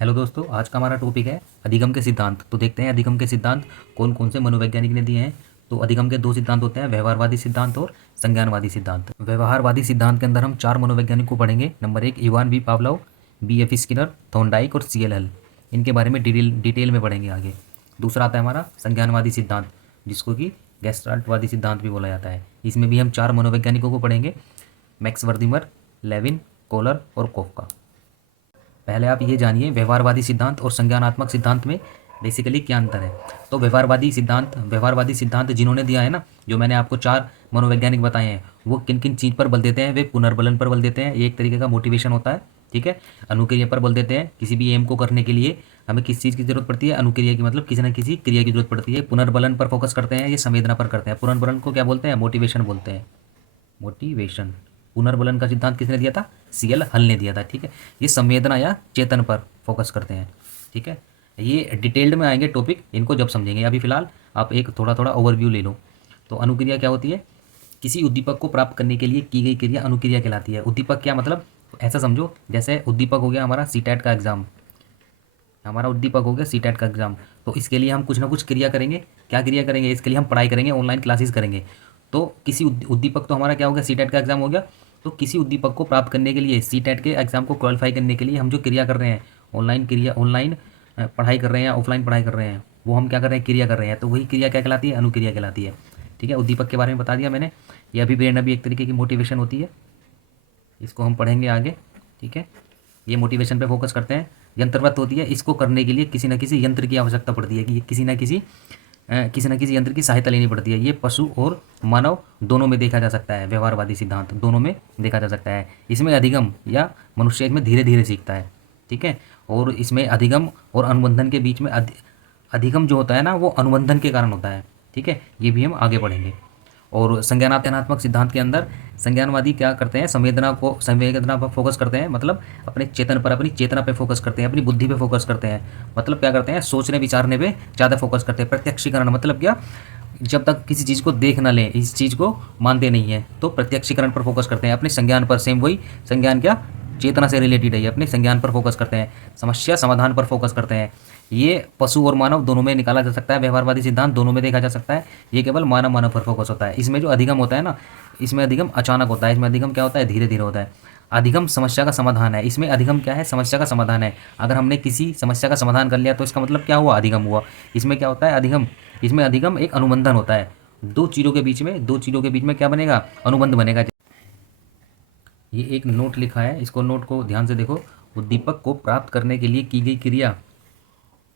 Hello दोस्तों, आज का हमारा टॉपिक है अधिगम के सिद्धांत। तो देखते हैं अधिगम के सिद्धांत कौन कौन से मनोवैज्ञानिक ने दिए हैं। तो अधिगम के दो सिद्धांत होते हैं, व्यवहारवादी सिद्धांत और संज्ञानवादी सिद्धांत। व्यवहारवादी सिद्धांत के अंदर हम चार मनोवैज्ञानिक को पढ़ेंगे। नंबर एक Ivan V Pavlov, B F Skinner, Thorndike और सी एल हल। इनके बारे में डिटेल में पढ़ेंगे आगे। दूसरा आता है हमारा संज्ञानवादी सिद्धांत, जिसको कि गैस्टाल्टवादी सिद्धांत भी बोला जाता है। इसमें भी हम चार मनोवैज्ञानिकों को पढ़ेंगे, मैक्स वर्दिमर, लेविन, कोलर और कोफका। पहले आप ये जानिए व्यवहारवादी सिद्धांत और संज्ञानात्मक सिद्धांत में बेसिकली क्या अंतर है। तो व्यवहारवादी सिद्धांत जिन्होंने दिया है ना, जो मैंने आपको चार मनोवैज्ञानिक बताए हैं, वो किन किन चीज़ पर बल देते हैं। वे पुनर्बलन पर बल देते हैं, ये एक तरीके का मोटिवेशन होता है, ठीक है। अनुक्रिया पर बल देते हैं, किसी भी एम को करने के लिए हमें किस चीज़ की जरूरत पड़ती है, अनुक्रिया की, मतलब किसी न किसी क्रिया की जरूरत पड़ती है। पुनर्बलन पर फोकस करते हैं, ये संवेदना पर करते हैं। पुनर्बलन को क्या बोलते हैं, मोटिवेशन बोलते हैं, मोटिवेशन। पुनर्बलन का सिद्धांत किसने दिया था, सी एल हल ने दिया था, ठीक है। ये संवेदना या चेतन पर फोकस करते हैं, ठीक है। ये डिटेल्ड में आएंगे टॉपिक, इनको जब समझेंगे। अभी फिलहाल आप एक थोड़ा थोड़ा ओवरव्यू ले लो। तो अनुक्रिया क्या होती है, किसी उद्दीपक को प्राप्त करने के लिए की गई क्रिया अनुक्रिया कहलाती है। उद्दीपक क्या मतलब, ऐसा समझो जैसे उद्दीपक हो गया हमारा सीटेट का एग्जाम, हमारा उद्दीपक हो गया सीटेट का एग्जाम। तो इसके लिए हम कुछ ना कुछ क्रिया करेंगे। क्या क्रिया करेंगे, इसके लिए हम पढ़ाई करेंगे, ऑनलाइन क्लासेस करेंगे। तो किसी उद्दीपक, तो हमारा क्या हो गया, सीटेट का एग्जाम हो गया। तो किसी उद्दीपक को प्राप्त करने के लिए, सीटेट के एग्जाम को क्वालिफाई करने के लिए हम जो क्रिया कर रहे हैं, ऑनलाइन पढ़ाई कर रहे हैं या ऑफलाइन पढ़ाई कर रहे हैं, वो हम क्या कर रहे हैं, क्रिया कर रहे हैं। तो वही क्रिया क्या कहलाती है, अनुक्रिया कहलाती है, ठीक है। उद्दीपक के बारे में बता दिया मैंने। यह अभिप्रेरणा भी एक तरीके की मोटिवेशन होती है, इसको हम पढ़ेंगे आगे, ठीक है। ये मोटिवेशन पे फोकस करते हैं। यंत्रवत होती है, इसको करने के लिए किसी न किसी यंत्र की आवश्यकता पड़ती है, कि किसी न किसी यंत्र की सहायता लेनी पड़ती है। ये पशु और मानव दोनों में देखा जा सकता है, व्यवहारवादी सिद्धांत दोनों में देखा जा सकता है। इसमें अधिगम या मनुष्य इसमें धीरे धीरे सीखता है, ठीक है। और इसमें अधिगम और अनुबंधन के बीच में अधिगम जो होता है ना, वो अनुबंधन के कारण होता है, ठीक है। ये भी हम आगे पढ़ेंगे। और संज्ञानात्मक सिद्धांत के अंदर संज्ञानवादी क्या करते हैं, संवेदना पर फोकस करते हैं, मतलब अपने चेतन पर, अपनी चेतना पे फोकस करते हैं, अपनी बुद्धि पे फोकस करते हैं। मतलब क्या करते हैं, सोचने विचारने पे ज़्यादा फोकस करते हैं। प्रत्यक्षीकरण मतलब क्या, जब तक किसी चीज़ को देख ना लें, इस चीज़ को मानते नहीं हैं, तो प्रत्यक्षीकरण पर फोकस करते हैं। अपने संज्ञान पर, सेम वही संज्ञान क्या, चेतना से रिलेटेड है, ये अपने संज्ञान पर फोकस करते हैं। समस्या समाधान पर फोकस करते हैं। ये पशु और मानव दोनों में निकाला जा सकता है, व्यवहारवादी सिद्धांत दोनों में देखा जा सकता है। ये केवल मानव मानव पर फोकस होता है। इसमें जो अधिगम होता है ना, इसमें अधिगम अचानक होता है, इसमें अधिगम क्या होता है, धीरे धीरे होता है। अधिगम समस्या का समाधान है, इसमें अधिगम क्या है, समस्या का समाधान है। अगर हमने किसी समस्या का समाधान कर लिया तो इसका मतलब क्या हुआ, अधिगम हुआ। इसमें क्या होता है, अधिगम, इसमें अधिगम एक अनुबंधन होता है। दो चीज़ों के बीच में क्या बनेगा, अनुबंध बनेगा। ये एक नोट लिखा है, इसको नोट को ध्यान से देखो। उद्दीपक को प्राप्त करने के लिए की गई क्रिया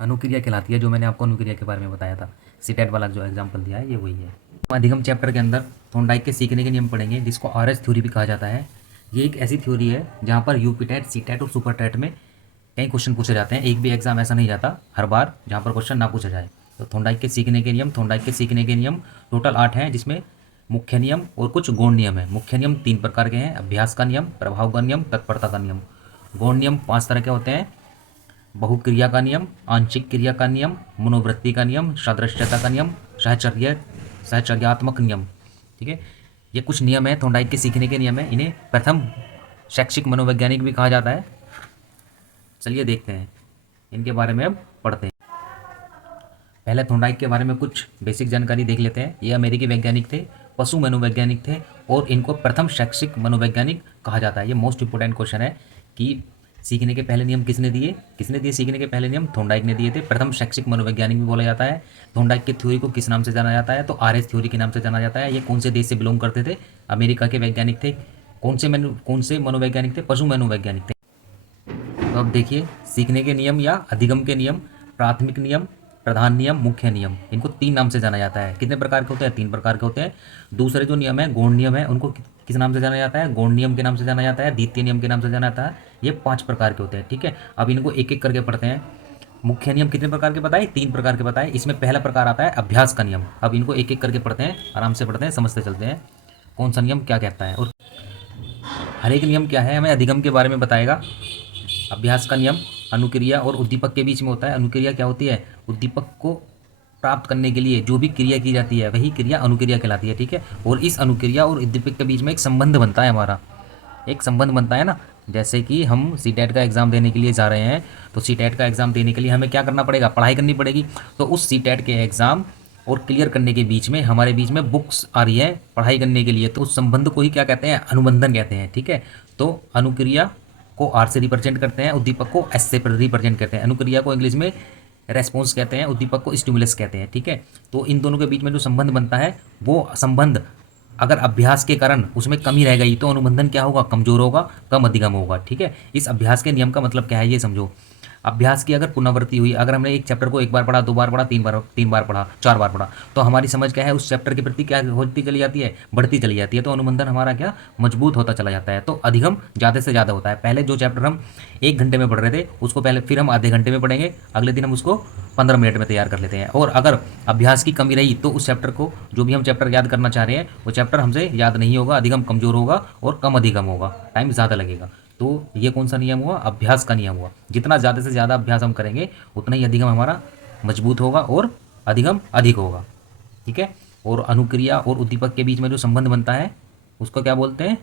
अनुक्रिया कहलाती है, जो मैंने आपको अनुक्रिया के बारे में बताया था। सीटेट वाला जो एग्जाम्पल दिया है, ये वही है। अधिगम चैप्टर के अंदर थॉर्नडाइक के सीखने के नियम पढ़ेंगे, जिसको आरएस थ्योरी भी कहा जाता है। ये एक ऐसी थ्योरी है जहाँ पर यूपीटेट, सीटेट और सुपरटेट में कई क्वेश्चन पूछे जाते हैं। एक भी एग्जाम ऐसा नहीं जाता हर बार जहाँ पर क्वेश्चन ना पूछा जाए। तो थॉर्नडाइक के सीखने के नियम टोटल 8 हैं, जिसमें मुख्य नियम और कुछ गौण नियम है। मुख्य नियम 3 प्रकार के हैं, अभ्यास का नियम, प्रभाव का नियम, तत्परता का नियम। गौण नियम 5 तरह के होते हैं, बहुक्रिया का नियम, आंशिक क्रिया का नियम, मनोवृत्ति का नियम, सादृश्यता का नियम, सहचर्यात्मक नियम, ठीक है। ये कुछ नियम है, थॉर्नडाइक के सीखने के नियम है। इन्हें प्रथम शैक्षिक मनोवैज्ञानिक भी कहा जाता है। चलिए देखते हैं इनके बारे में, अब पढ़ते हैं। पहले थॉर्नडाइक के बारे में कुछ बेसिक जानकारी देख लेते हैं। ये अमेरिकी वैज्ञानिक थे, पशु मनोवैज्ञानिक थे, और इनको प्रथम शैक्षिक मनोवैज्ञानिक कहा जाता है। ये मोस्ट इंपोर्टेंट क्वेश्चन है कि सीखने के पहले नियम किसने दिए सीखने के पहले नियम थॉर्नडाइक ने दिए थे। प्रथम शैक्षिक मनोवैज्ञानिक भी बोला जाता है। थॉर्नडाइक की थ्योरी को किस नाम से जाना जाता है, तो आरएस थ्योरी के नाम से जाना जाता है। ये कौन से देश से बिलोंग करते थे, अमेरिका के वैज्ञानिक थे। कौन से मनोवैज्ञानिक थे, पशु मनोवैज्ञानिक थे। तो अब देखिए, सीखने के नियम या अधिगम के नियम, प्राथमिक नियम, प्रधान नियम, मुख्य नियम, इनको 3 नाम से जाना जाता है। कितने प्रकार के होते हैं, 3 प्रकार के होते हैं। दूसरे जो नियम है, गौण नियम है, उनको किस नाम से जाना जाता है, गौण नियम के नाम से जाना जाता है, द्वितीय नियम के नाम से जाना जाता है। ये 5 प्रकार के होते हैं, ठीक है। अब इनको एक एक करके पढ़ते हैं। मुख्य नियम कितने प्रकार के बताए, 3 प्रकार के बताए। इसमें पहला प्रकार आता है अभ्यास का नियम। अब इनको एक एक करके पढ़ते हैं, आराम से पढ़ते हैं, समझते चलते हैं कौन सा नियम क्या कहता है, और हर एक नियम क्या है हमें अधिगम के बारे में बताएगा। अभ्यास का नियम अनुक्रिया और उद्दीपक के बीच में होता है। अनुक्रिया क्या होती है, उद्दीपक को प्राप्त करने के लिए जो भी क्रिया की जाती है, वही क्रिया अनुक्रिया कहलाती है, ठीक है। और इस अनुक्रिया और उद्दीपक के बीच में एक संबंध बनता है, हमारा एक संबंध बनता है ना, जैसे कि हम सीटेट का एग्ज़ाम देने के लिए जा रहे हैं, तो सीटेट का एग्ज़ाम देने के लिए हमें क्या करना पड़ेगा, पढ़ाई करनी पड़ेगी। तो उस सीटेट के एग्ज़ाम और क्लियर करने के बीच में हमारे बीच में बुक्स आ रही है पढ़ाई करने के लिए, तो उस संबंध को ही क्या कहते हैं, अनुबंधन कहते हैं। ठीक है, तो अनुक्रिया को आर से रिप्रेजेंट करते हैं, उद्दीपक को एस से रिप्रेजेंट करते हैं। अनुक्रिया को इंग्लिश में रेस्पॉन्स कहते हैं, उद्दीपक को स्टिमुलस कहते हैं। ठीक है, तो इन दोनों के बीच में जो संबंध बनता है, वो संबंध अगर अभ्यास के कारण उसमें कमी रह गई तो अनुबंधन क्या होगा, कमजोर होगा, कम अधिगम होगा। ठीक है, इस अभ्यास के नियम का मतलब क्या है ये समझो। अभ्यास की अगर पुनरावृत्ति हुई, अगर हमने एक चैप्टर को एक बार पढ़ा, दो बार पढ़ा, तीन बार पढ़ा, चार बार पढ़ा, तो हमारी समझ क्या है, उस चैप्टर के प्रति क्या होती चली जाती है, बढ़ती चली जाती है। तो अनुबंधन हमारा क्या, मजबूत होता चला जाता है। तो अधिगम ज़्यादा से ज़्यादा होता है। पहले जो चैप्टर हम 1 घंटे में पढ़ रहे थे, उसको पहले फिर हम आधे घंटे में पढ़ेंगे, अगले दिन हम उसको 15 मिनट में तैयार कर लेते हैं। और अगर अभ्यास की कमी रही तो उस चैप्टर को, जो भी हम चैप्टर याद करना चाह रहे हैं, वो चैप्टर हमसे याद नहीं होगा, अधिगम कमजोर होगा और कम अधिगम होगा, टाइम ज़्यादा लगेगा। तो ये कौन सा नियम हुआ, अभ्यास का नियम हुआ। जितना ज़्यादा से ज़्यादा अभ्यास हम करेंगे उतना ही अधिगम हमारा मजबूत होगा और अधिगम अधिक होगा। ठीक है, और अनुक्रिया और उद्दीपक के बीच में जो संबंध बनता है उसको क्या बोलते हैं,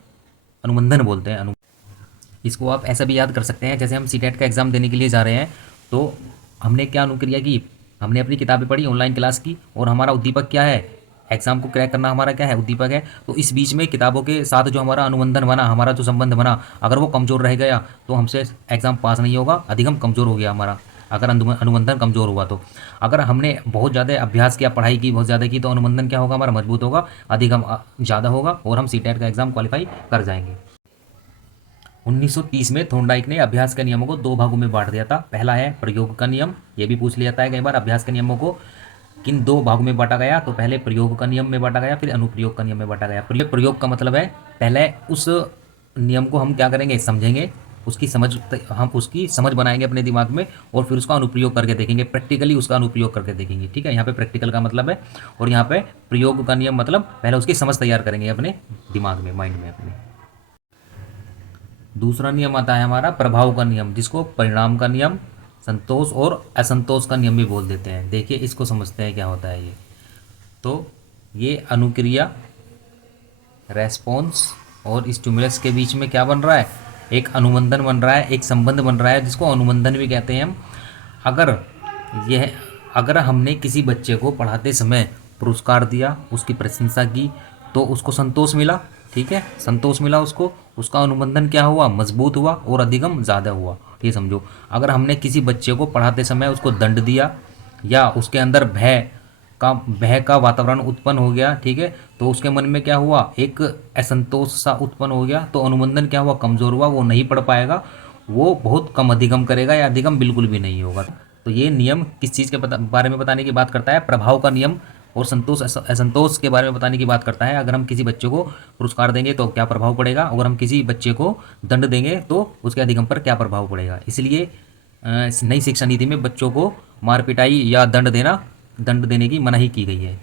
अनुबंधन बोलते हैं। इसको आप ऐसा भी याद कर सकते हैं, जैसे हम सीटेट का एग्ज़ाम देने के लिए जा रहे हैं, तो हमने क्या अनुक्रिया की, हमने अपनी किताबें पढ़ी, ऑनलाइन क्लास की, और हमारा उद्दीपक क्या है, एग्ज़ाम को क्रैक करना हमारा क्या है, उद्दीपक है। तो इस बीच में किताबों के साथ जो हमारा अनुबंधन बना, हमारा जो संबंध बना, अगर वो कमज़ोर रह गया तो हमसे एग्ज़ाम पास नहीं होगा, अधिगम कमज़ोर हो गया हमारा, अगर अनुबंधन कमज़ोर हुआ तो। अगर हमने बहुत ज़्यादा अभ्यास किया, पढ़ाई की बहुत ज़्यादा की, तो अनुबंधन क्या होगा, हमारा मजबूत होगा, अधिगम ज़्यादा होगा और हम सीटेट का एग्ज़ाम क्वालिफाई कर जाएंगे। 1930 में थॉर्नडाइक ने अभ्यास के नियमों को 2 भागों में बांट दिया था। पहला है प्रयोग का नियम, ये भी पूछ लिया जाता है कई बार, अभ्यास के नियमों को किन 2 भागों में बांटा गया, तो पहले प्रयोग का नियम में बांटा गया, फिर अनुप्रयोग का नियम में बांटा गया। प्रयोग का मतलब है पहले उस नियम को हम क्या करेंगे, समझेंगे, हम उसकी समझ बनाएंगे अपने दिमाग में, और फिर उसका अनुप्रयोग करके देखेंगे, प्रैक्टिकली उसका अनुप्रयोग करके देखेंगे। ठीक है, यहाँ पे प्रैक्टिकल का मतलब है, और यहाँ पे प्रयोग का नियम मतलब पहले उसकी समझ तैयार करेंगे अपने दिमाग में, माइंड में अपने। दूसरा नियम आता है हमारा प्रभाव का नियम, जिसको परिणाम का नियम, संतोष और असंतोष का नियम भी बोल देते हैं। देखिए इसको समझते हैं क्या होता है ये। तो ये अनुक्रिया, रेस्पॉन्स और स्टिमुलस के बीच में क्या बन रहा है, एक अनुबंधन बन रहा है, एक संबंध बन रहा है, जिसको अनुबंधन भी कहते हैं हम। अगर यह अगर हमने किसी बच्चे को पढ़ाते समय पुरस्कार दिया, उसकी प्रशंसा की, तो उसको संतोष मिला। ठीक है, संतोष मिला उसको, उसका अनुबंधन क्या हुआ, मजबूत हुआ और अधिगम ज़्यादा हुआ, ये समझो। अगर हमने किसी बच्चे को पढ़ाते समय उसको दंड दिया, या उसके अंदर भय का वातावरण उत्पन्न हो गया, ठीक है, तो उसके मन में क्या हुआ, एक असंतोष सा उत्पन्न हो गया, तो अनुबंधन क्या हुआ, कमज़ोर हुआ, वो नहीं पढ़ पाएगा, वो बहुत कम अधिगम करेगा या अधिगम बिल्कुल भी नहीं होगा। तो ये नियम किस चीज़ के बारे में बताने की बात करता है, प्रभाव का नियम, और संतोष असंतोष के बारे में बताने की बात करता है। अगर हम किसी बच्चे को पुरस्कार देंगे तो क्या प्रभाव पड़ेगा, अगर हम किसी बच्चे को दंड देंगे तो उसके अधिगम पर क्या प्रभाव पड़ेगा। इसलिए नई शिक्षा नीति में बच्चों को मार पिटाई या दंड देने की मनाही की गई है।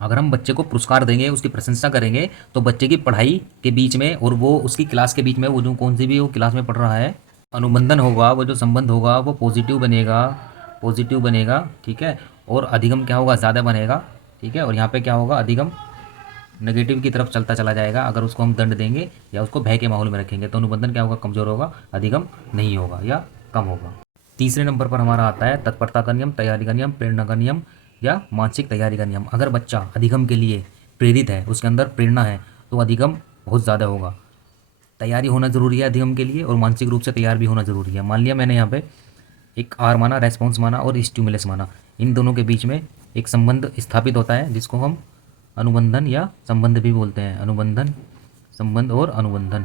अगर हम बच्चे को पुरस्कार देंगे, उसकी प्रशंसा करेंगे, तो बच्चे की पढ़ाई के बीच में और वो उसकी क्लास के बीच में, वो जो कौन सी भी वो क्लास में पढ़ रहा है, अनुबंधन होगा, वो जो संबंध होगा वो पॉजिटिव बनेगा। ठीक है, और अधिगम क्या होगा, ज़्यादा बनेगा। ठीक है, और यहाँ पे क्या होगा, अधिगम नेगेटिव की तरफ चलता चला जाएगा। अगर उसको हम दंड देंगे या उसको भय के माहौल में रखेंगे तो अनुबंधन क्या होगा, कमज़ोर होगा, अधिगम नहीं होगा या कम होगा। तीसरे नंबर पर हमारा आता है तत्परता का नियम, तैयारी का नियम, प्रेरणा का नियम या मानसिक तैयारी का नियम। अगर बच्चा अधिगम के लिए प्रेरित है, उसके अंदर प्रेरणा है, तो अधिगम बहुत ज़्यादा होगा। तैयारी होना ज़रूरी है अधिगम के लिए, और मानसिक रूप से तैयार भी होना ज़रूरी है। मान लिया मैंने यहाँ पे एक आर माना, रेस्पॉन्स माना और स्टिमुलस माना, इन दोनों के बीच में एक संबंध स्थापित होता है, जिसको हम अनुबंधन या संबंध भी बोलते हैं। अनुबंधन, संबंध और अनुबंधन,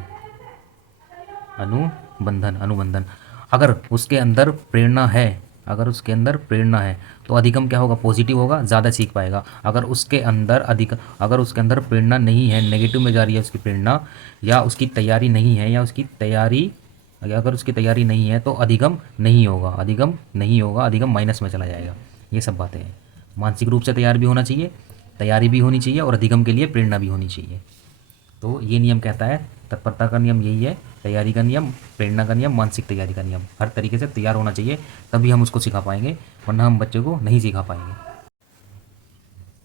अनुबंधन। अगर उसके अंदर प्रेरणा है, तो अधिगम क्या होगा, पॉजिटिव होगा, ज़्यादा सीख पाएगा। अगर उसके अंदर प्रेरणा नहीं है, नेगेटिव में जा रही है उसकी प्रेरणा, या उसकी तैयारी नहीं है, अगर उसकी तैयारी नहीं है, तो अधिगम नहीं होगा, अधिगम माइनस में चला जाएगा। ये सब बातें हैं। मानसिक रूप से तैयार भी होना चाहिए, तैयारी भी होनी चाहिए, और अधिगम के लिए प्रेरणा भी होनी चाहिए। तो ये नियम कहता है, तत्परता का नियम यही है, तैयारी का नियम, प्रेरणा का नियम, मानसिक तैयारी का नियम। हर तरीके से तैयार होना चाहिए, तभी हम उसको सिखा पाएंगे, वरना हम बच्चे को नहीं सिखा पाएंगे।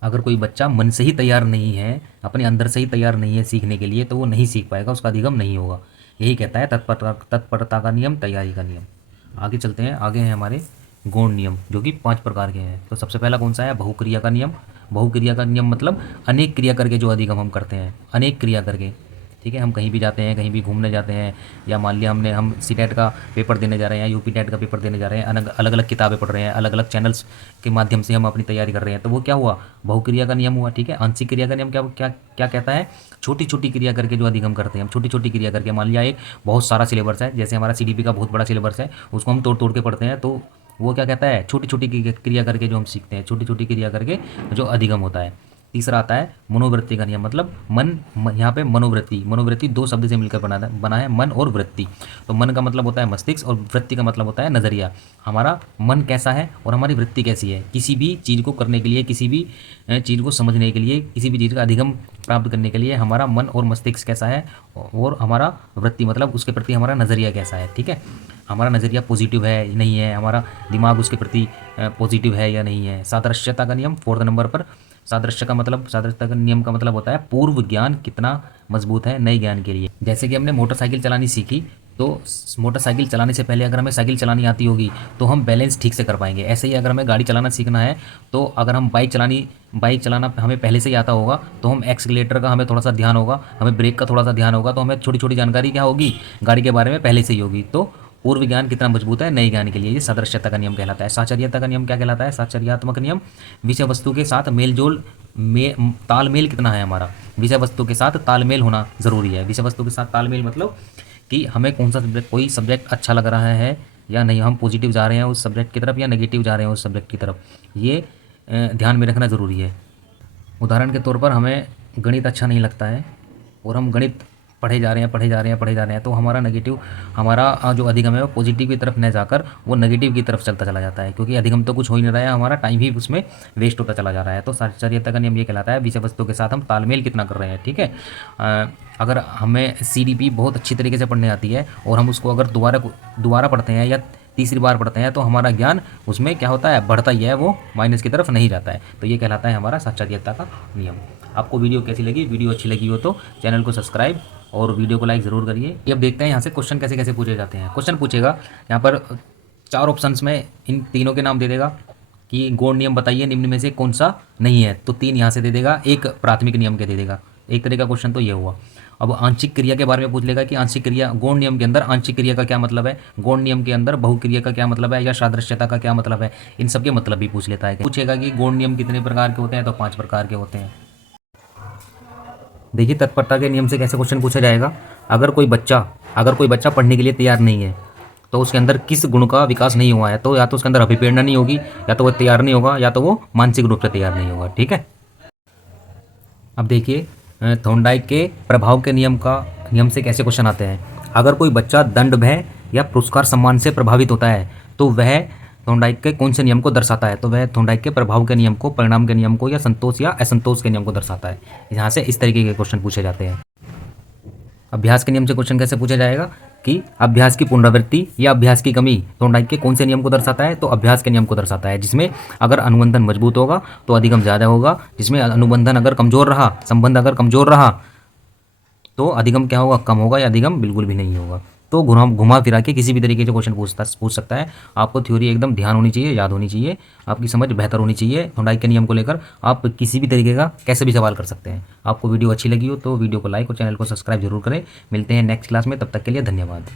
अगर कोई बच्चा मन से ही तैयार नहीं है, अपने अंदर से ही तैयार नहीं है सीखने के लिए, तो वो नहीं सीख पाएगा, उसका अधिगम नहीं होगा। यही कहता है तत्परता का नियम, तैयारी का नियम। आगे चलते हैं, आगे हैं हमारे गौण नियम जो कि 5 प्रकार के हैं। तो सबसे पहला कौन सा है? बहुक्रिया का नियम। बहुक्रिया का नियम मतलब अनेक क्रिया करके जो अधिगम हम करते हैं, अनेक क्रिया करके। ठीक है, हम कहीं भी जाते हैं, कहीं भी घूमने जाते हैं, या मान लिया हम सीटेट का पेपर देने जा रहे हैं या यूपी टेट का पेपर देने जा रहे हैं, अलग अलग किताबें पढ़ रहे हैं, अलग अलग चैनल्स के माध्यम से हम अपनी तैयारी कर रहे हैं, तो वो क्या हुआ? बहुक्रिया का नियम हुआ। ठीक है, आंशिक क्रिया का नियम क्या क्या क्या कहता है? छोटी छोटी क्रिया करके जो अधिगम करते हैं हम, छोटी छोटी क्रिया करके। मान लिया एक बहुत सारा सिलेबस है, जैसे हमारा सीडीपी का बहुत बड़ा सिलेबस है, उसको हम तोड़ तोड़ के पढ़ते हैं, तो वो क्या कहता है? छोटी छोटी क्रिया करके जो हम सीखते हैं, छोटी छोटी क्रिया करके जो अधिगम होता है। तीसरा आता है मनोवृत्ति का नियम, मतलब यहाँ पे मनोवृत्ति, मनोवृत्ति 2 शब्द से मिलकर बना है, मन और वृत्ति। तो मन का मतलब होता है मस्तिष्क और वृत्ति का मतलब होता है नज़रिया। हमारा मन कैसा है और हमारी वृत्ति कैसी है, किसी भी चीज़ को करने के लिए, किसी भी चीज़ को समझने के लिए, किसी भी चीज़ का अधिगम प्राप्त करने के लिए हमारा मन और मस्तिष्क कैसा है, और हमारा वृत्ति मतलब उसके प्रति हमारा नज़रिया कैसा है। ठीक है, हमारा नज़रिया पॉजिटिव है नहीं है, हमारा दिमाग उसके प्रति पॉजिटिव है या नहीं है। सादृश्यता का नियम 4 नंबर पर। सादृश्यता का नियम का मतलब होता है पूर्व ज्ञान कितना मजबूत है नए ज्ञान के लिए। जैसे कि हमने मोटरसाइकिल चलानी सीखी, तो मोटरसाइकिल चलाने से पहले अगर हमें साइकिल चलानी आती होगी तो हम बैलेंस ठीक से कर पाएंगे। ऐसे ही अगर हमें गाड़ी चलाना सीखना है, तो अगर हम बाइक चलाना हमें पहले से ही आता होगा, तो हम एक्सीलेटर का हमें थोड़ा सा ध्यान होगा, हमें ब्रेक का थोड़ा सा ध्यान होगा, तो हमें छोटी छोटी जानकारी क्या होगी गाड़ी के बारे में पहले से ही होगी। तो पूर्व ज्ञान कितना मजबूत है नए ज्ञान के लिए, ये सादृश्यता का नियम कहलाता है। साचर्यता का नियम क्या कहलाता है? साचर्यात्मक नियम, विषय वस्तु के साथ मेलजोल में तालमेल कितना है हमारा, विषय वस्तु के साथ तालमेल होना ज़रूरी है। विषय वस्तु के साथ तालमेल मतलब कि हमें कौन सा सब्जेक्ट, कोई सब्जेक्ट अच्छा लग रहा है या नहीं, हम पॉजिटिव जा रहे हैं उस सब्जेक्ट की तरफ या नेगेटिव जा रहे हैं उस सब्जेक्ट की तरफ, ये ध्यान में रखना ज़रूरी है। उदाहरण के तौर पर हमें गणित अच्छा नहीं लगता है और हम गणित पढ़े जा रहे हैं, तो हमारा जो अधिगम है वो पॉजिटिव की तरफ न जाकर वो नेगेटिव की तरफ चलता चला जाता है, क्योंकि अधिगम तो कुछ हो ही नहीं रहा है, हमारा टाइम ही उसमें वेस्ट होता चला जा रहा है। तो साचर्यता का नियम ये कहलाता है विषय वस्तु के साथ हम तालमेल कितना कर रहे हैं। ठीक है, अगर हमें सीडीपी बहुत अच्छी तरीके से पढ़ने आती है और हम उसको अगर दोबारा पढ़ते हैं या तीसरी बार पढ़ते हैं, तो हमारा ज्ञान उसमें क्या होता है? बढ़ता ही है, वो माइनस की तरफ नहीं जाता है। तो ये कहलाता है हमारा साचर्यता का नियम। आपको वीडियो कैसी लगी? वीडियो अच्छी लगी हो तो चैनल को सब्सक्राइब और वीडियो को लाइक ज़रूर करिए। अब देखते हैं यहाँ से क्वेश्चन कैसे कैसे पूछे जाते हैं। क्वेश्चन पूछेगा यहाँ पर 4 ऑप्शंस में इन तीनों के नाम दे देगा कि गौण नियम बताइए निम्न में से कौन सा नहीं है, तो 3 यहाँ से दे देगा, 1 प्राथमिक नियम के दे देगा। एक तरह का क्वेश्चन तो ये हुआ। अब आंशिक क्रिया के बारे में पूछ लेगा कि आंशिक क्रिया, गौण नियम के अंदर आंशिक क्रिया का क्या मतलब है, गौण नियम के अंदर बहुक्रिया का क्या मतलब है, या सादृश्यता का क्या मतलब है, इन सब के मतलब भी पूछ लेता है। पूछेगा कि गौण नियम कितने प्रकार के होते हैं, तो 5 प्रकार के होते हैं। देखिए तत्परता के नियम से कैसे क्वेश्चन पूछा जाएगा। अगर कोई बच्चा पढ़ने के लिए तैयार नहीं है, तो उसके अंदर किस गुण का विकास नहीं हुआ है, तो या तो उसके अंदर अभिप्रेरणा नहीं होगी, या तो वो तैयार नहीं होगा, या तो वो मानसिक रूप से तैयार नहीं होगा। ठीक है, अब देखिए थॉर्नडाइक के प्रभाव के नियम से कैसे क्वेश्चन आते हैं। अगर कोई बच्चा दंड भय या पुरस्कार सम्मान से प्रभावित होता है, तो वह थॉर्नडाइक के कौन से नियम को दर्शाता है, तो वह थॉर्नडाइक के प्रभाव के नियम को, परिणाम के नियम को, या संतोष या असंतोष के नियम को दर्शाता है। यहाँ से इस तरीके के क्वेश्चन पूछे जाते हैं। अभ्यास के नियम से क्वेश्चन कैसे पूछा जाएगा कि अभ्यास की पुनरावृत्ति या अभ्यास की कमी थॉर्नडाइक के कौन से नियम को दर्शाता है, तो अभ्यास के नियम को दर्शाता है, जिसमें अगर अनुबंधन मजबूत होगा तो अधिगम ज़्यादा होगा, जिसमें अनुबंधन अगर कमज़ोर रहा, संबंध अगर कमज़ोर रहा, तो अधिगम क्या होगा? कम होगा, या अधिगम बिल्कुल भी नहीं होगा। तो घुमा फिरा के किसी भी तरीके से क्वेश्चन पूछ सकता है। आपको थ्योरी एकदम ध्यान होनी चाहिए, याद होनी चाहिए, आपकी समझ बेहतर होनी चाहिए। थॉर्नडाइक के नियम को लेकर आप किसी भी तरीके का कैसे भी सवाल कर सकते हैं। आपको वीडियो अच्छी लगी हो तो वीडियो को लाइक और चैनल को सब्सक्राइब जरूर करें। मिलते हैं नेक्स्ट क्लास में, तब तक के लिए धन्यवाद।